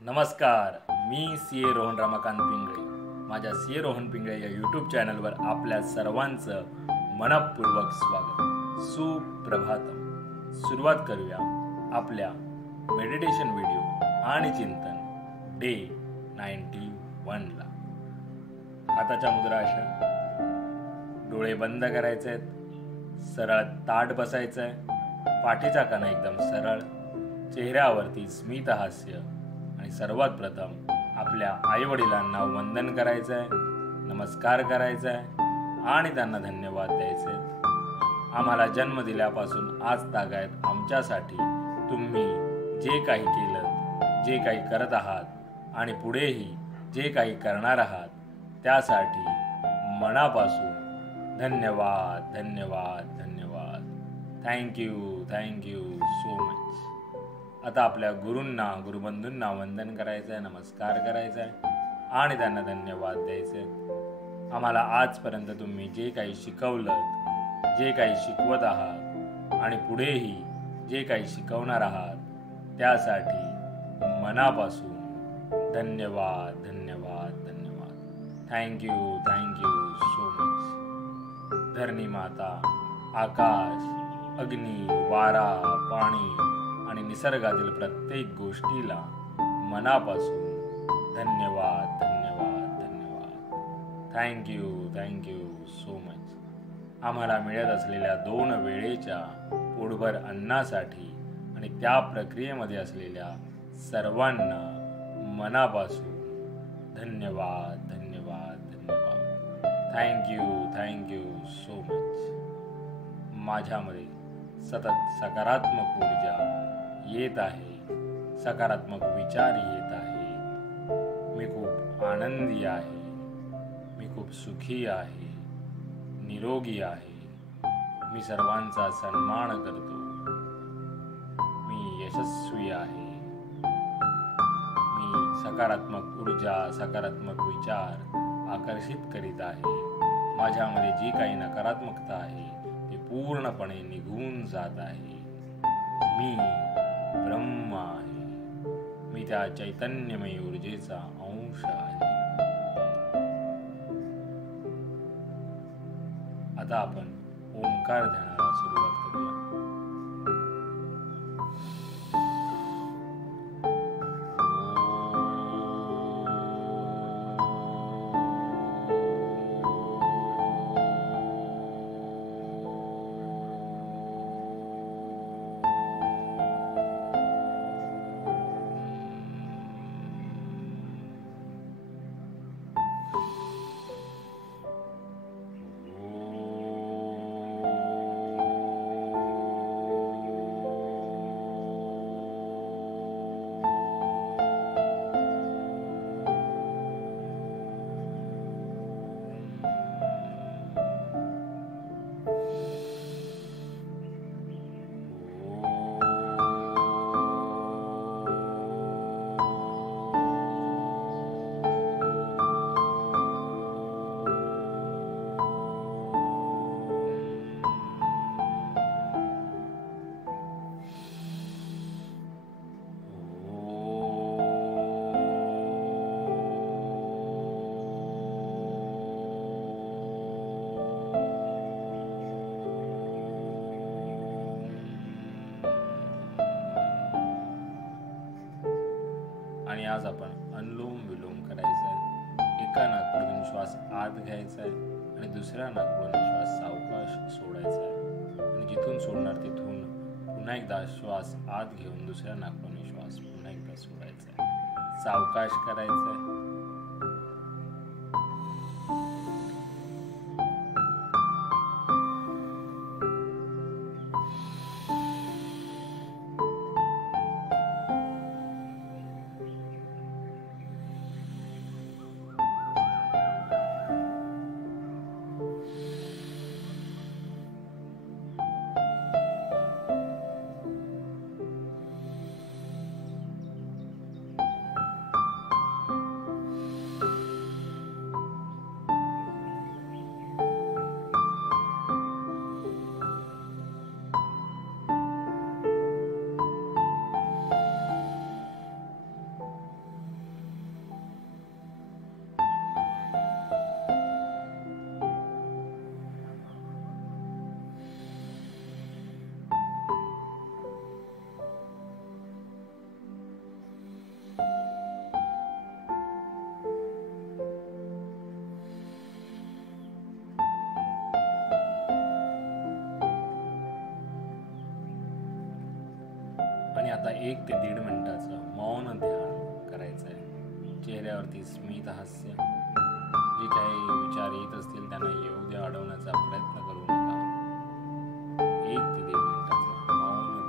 नमस्कार, मी सी.ए. रोहन रमाकांत पिंगळे. माझ्या सी.ए. रोहन पिंगळे या यूट्यूब चॅनलवर आपल्या सर्वांचं मनपूर्वक स्वागत. सुप्रभातम. सुरुवात करूया आपल्या मेडिटेशन व्हिडिओ आणि चिंतन डे 91ला. हाताच्या मुद्रा अशा, डोळे बंद करायचे आहेत, सरळ ताठ बसायचं आहे, पाठीचा कणा एकदम सरळ, चेहऱ्यावरती स्मित हास्य आणि सर्वात प्रथम आपल्या आईवडिलांना वंदन करायचं आहे, नमस्कार करायचा आहे आणि त्यांना धन्यवाद द्यायचे. आम्हाला जन्म दिल्यापासून आज तागायत आमच्यासाठी तुम्ही जे काही केलं, जे काही करत आहात आणि पुढेही जे काही करणार आहात त्यासाठी मनापासून धन्यवाद धन्यवाद धन्यवाद. Thank you so much. आता आपल्या गुरूंना, गुरुबंधूंना वंदन करायचं आहे, नमस्कार करायचा आहे आणि त्यांना धन्यवाद द्यायचे. आम्हाला आजपर्यंत तुम्ही जे काही शिकवलं, जे काही शिकवत आहात आणि पुढेही जे काही शिकवणार आहात त्यासाठी मनापासून धन्यवाद धन्यवाद धन्यवाद. Thank you so much. धरणी माता, आकाश, अग्नी, वारा, पाणी आणि निसर्गातील प्रत्येक गोष्टीला मनापासून धन्यवाद धन्यवाद धन्यवाद. Thank you so much. आम्हाला मिळत असलेल्या 2 वेळेच्या पोटभर अन्नासाठी आणि त्या प्रक्रियेमध्ये असलेल्या सर्वांना मनापासून धन्यवाद धन्यवाद धन्यवाद. Thank you so much. माझ्यामध्ये सतत सकारात्मक ऊर्जा येत आहे, सकारात्मक विचार येत आहेत. मी खूप आनंदी आहे, मी खूप सुखी आहे, निरोगी आहे. मी सर्वांचा सन्मान करतो. मी यशस्वी आहे. मी सकारात्मक ऊर्जा, सकारात्मक विचार आकर्षित करीत आहे. माझ्यामध्ये जी काही नकारात्मकता आहे ती पूर्णपणे निघून जात आहे. मी ब्रह्म आहे. मी त्या चैतन्यमय ऊर्जेचा अंश आहे. आता आपण ओंकार ध्यानाला सुरुवात करूया. आणि आज आपण अनुलोम विलोम करायचा आहे. एका नाकपुडीतून श्वास आत घ्यायचा आहे आणि दुसऱ्या नाकपुडीतून श्वास सावकाश सोडायचा आहे. आणि जिथून सोडणार तिथून पुन्हा एकदा श्वास आत घेऊन दुसऱ्या नाकपुडीतून श्वास पुन्हा एकदा सोडायचा आहे. सावकाश करायचा आहे. आता 1 ते 1.5 मिनिटाचं मौन ध्यान करायचं आहे. चेहऱ्यावरती स्मित हास्य. जे काही विचार येत असतील त्यांना येऊ द्या, अडवण्याचा प्रयत्न करू नका. 1 ते 1.5 मिनिटाचं मौन ध्यान.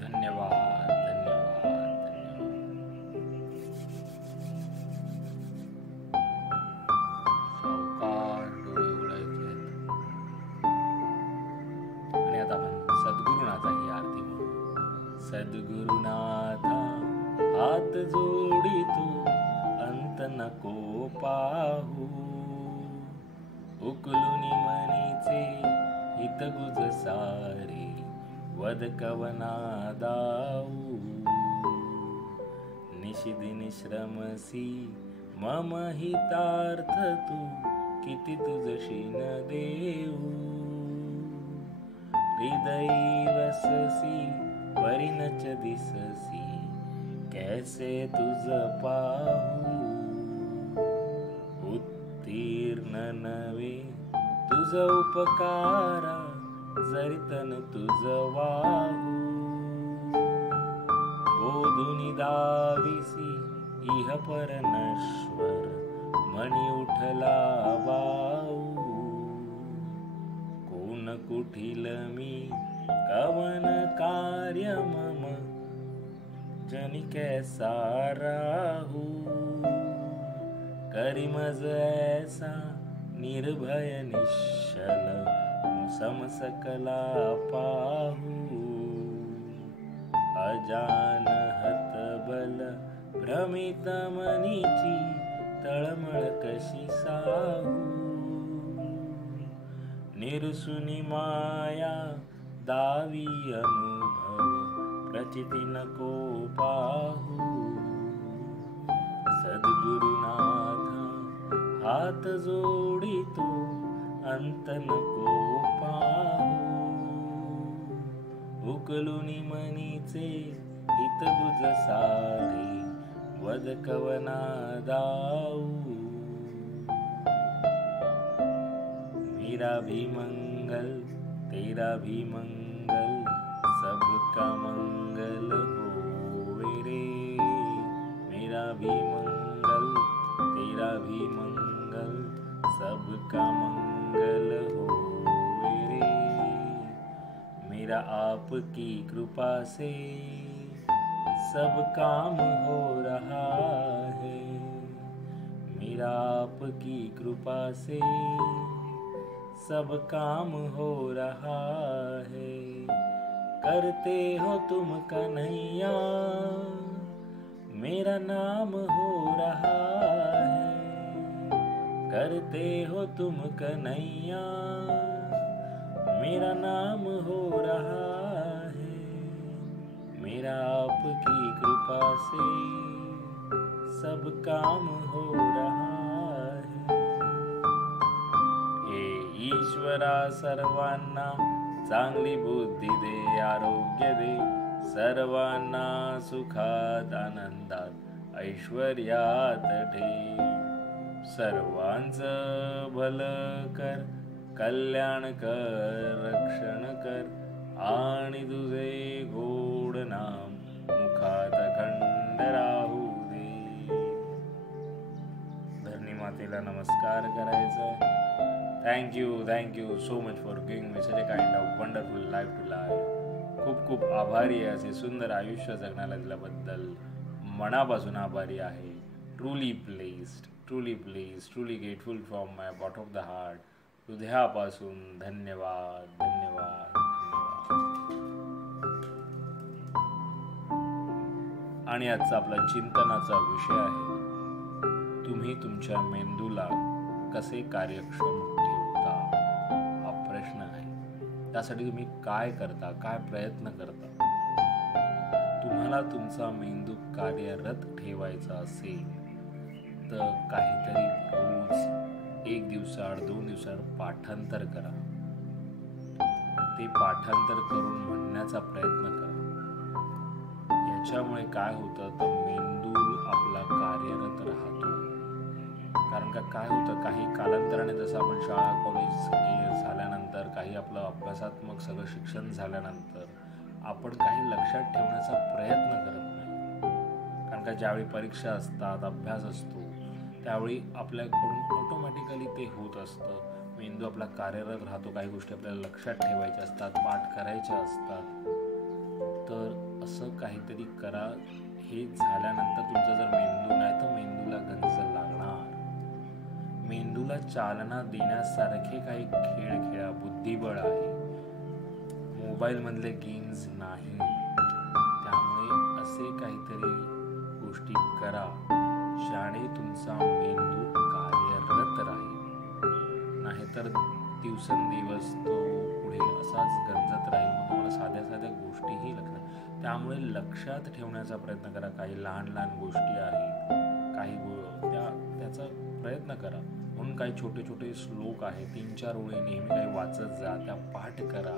धन्यवाद, धन्यवाद, सावकाश डोळे उघडायचे आणि आता आपण सद्गुरुनाथाची आरती म्हणू. सद्गुरुनाथा हात जोडितो, अंत नको पाहू. उकलुनी मनीचे हितगुज सारे, वद कवना दाऊ. निशिदिनी श्रमसी मम हितार्थ तू, किती तुझशी न देऊ. हृदयी वससी परिणच दिससी, कैसे तुझ पाहू. उत्तीर्ण नवे तुझ उपकारा, जरितन तुझ वाहू. बोधुनी दाविसी इह पर नश्वर, मणी उठला वाऊ. कोण कुठील मी कवन कार्य मम, जनी कैसा राहू. करी मज ऐसा निर्भय निश्चल, समसकला पाहू. अजानहत बल भ्रमित मनीची, तळमळ कशी साहू. निरसुनी माया दावी अनुभव, प्रचिती नको पाहू. सद्गुरुनाथा हात जोडितो, अंत नको पाहू. उकलुनी मनीचे हितगुज सारे, वद कवना दाऊ. मेरा भी मंगल तेरा भी मंगल, सबका मंगल होवे रे. मेरा भी मंगल तेरा भी मंगल, सबका मंगल होवे रे. मेरा आपकी कृपा से सब काम हो रहा है. मेरा आपकी कृपा से सब काम हो रहा है. करते हो तुम कन्हैया, मेरा नाम हो रहा है. करते हो तुम कन्हैया, मेरा नाम हो रहा है. मेरा आपकी कृपा से सब काम हो रहा है. हे ईश्वरा सर्वांना चांगली बुद्धी दे, आरोग्य दे. सर्वांना सुखात आनंदात ऐश्वर्यात ठेव. सर्वांचं भलं कर, कल्याण कर, रक्षण कर. आणि तुझे गोड नाम मुखात अखंड राहू दे. धरणी मातेला नमस्कार करायचा. Thank you so much for giving me such a kind of wonderful life to life. खूप खूप आभारी आहे असे सुंदर आयुष्य जगण्याला दिल्याबद्दल. मनापासून आभारी आहे. Truly blessed, truly grateful from my bottom of the heart. हृदयापासून धन्यवाद धन्यवाद धन्यवाद. आणि आजचा आपला चिंतनाचा विषय आहे, तुम्ही तुमच्या मेंदूला कसे कार्यक्षम ठेवता, हा प्रश्न आहे. त्यासाठी तुम्ही काय करता, काय प्रयत्न करता. तुम्हाला तुमचा मेंदू कार्यरत ठेवायचा असेल तर काहीतरी रोज 1 दिवसाआड 2 दिवसाआड पाठांतर करा. ते पाठांतर करून म्हणण्याचा प्रयत्न करा. याच्यामुळे काय होतं तर मेंदू आपला कार्यरत राहतो. कारण का काय होतं, काही कालांतराने जसं आपण शाळा कॉलेज झाल्यानंतर, काही आपलं अभ्यासात्मक सगळं शिक्षण झाल्यानंतर आपण काही लक्षात ठेवण्याचा प्रयत्न करत नाही. कारण का ज्यावेळी परीक्षा असतात, अभ्यास असतो, त्यावेळी आपल्याकडून ऑटोमॅटिकली ते होत असतं. मेंदू आपला कार्यरत राहतो. काही गोष्टी आपल्याला लक्षात ठेवायच्या असतात, पाठ करायच्या असतात. तर असं काहीतरी करा. हे झाल्यानंतर तुमचा जर मेंदू नाही तर मेंदूला गंज लागणार. मेंदूला चालना देण्यासारखे काही खेळ खेळा. बुद्धिबळ आहे, मोबाईलमधले गेम्स नाही. त्यामुळे असे काहीतरी गोष्टी करा ज्याने तुमचा मेंदू कार्यरत राहील. नाहीतर दिवसेंदिवस तो पुढे असाच गंजत राहील. मग तुम्हाला साध्या साध्या गोष्टीही लक्षात. त्यामुळे लक्षात ठेवण्याचा प्रयत्न करा. काही लहान लहान गोष्टी आहेत, काही त्याचा प्रयत्न करा. म्हणून काही छोटे छोटे श्लोक आहेत, 3-4 ओळी नेहमी काही वाचत जा, त्या पाठ करा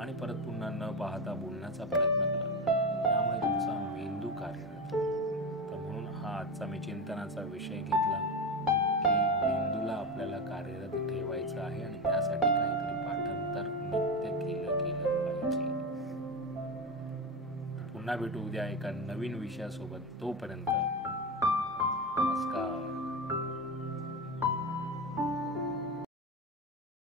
आणि परत पुन्हा न पाहता बोलण्याचा प्रयत्न करा. त्यामुळे तुमचा मेंदू कार्यरत. तर म्हणून हा आजचा मी चिंतनाचा विषय घेतला की मेंदूला आपल्याला कार्यरत ठेवायचं आहे आणि त्यासाठी काहीतरी पाठांतर नित्य केलं पाहिजे. पुन्हा भेटू उद्या एका नवीन विषयासोबत. तोपर्यंत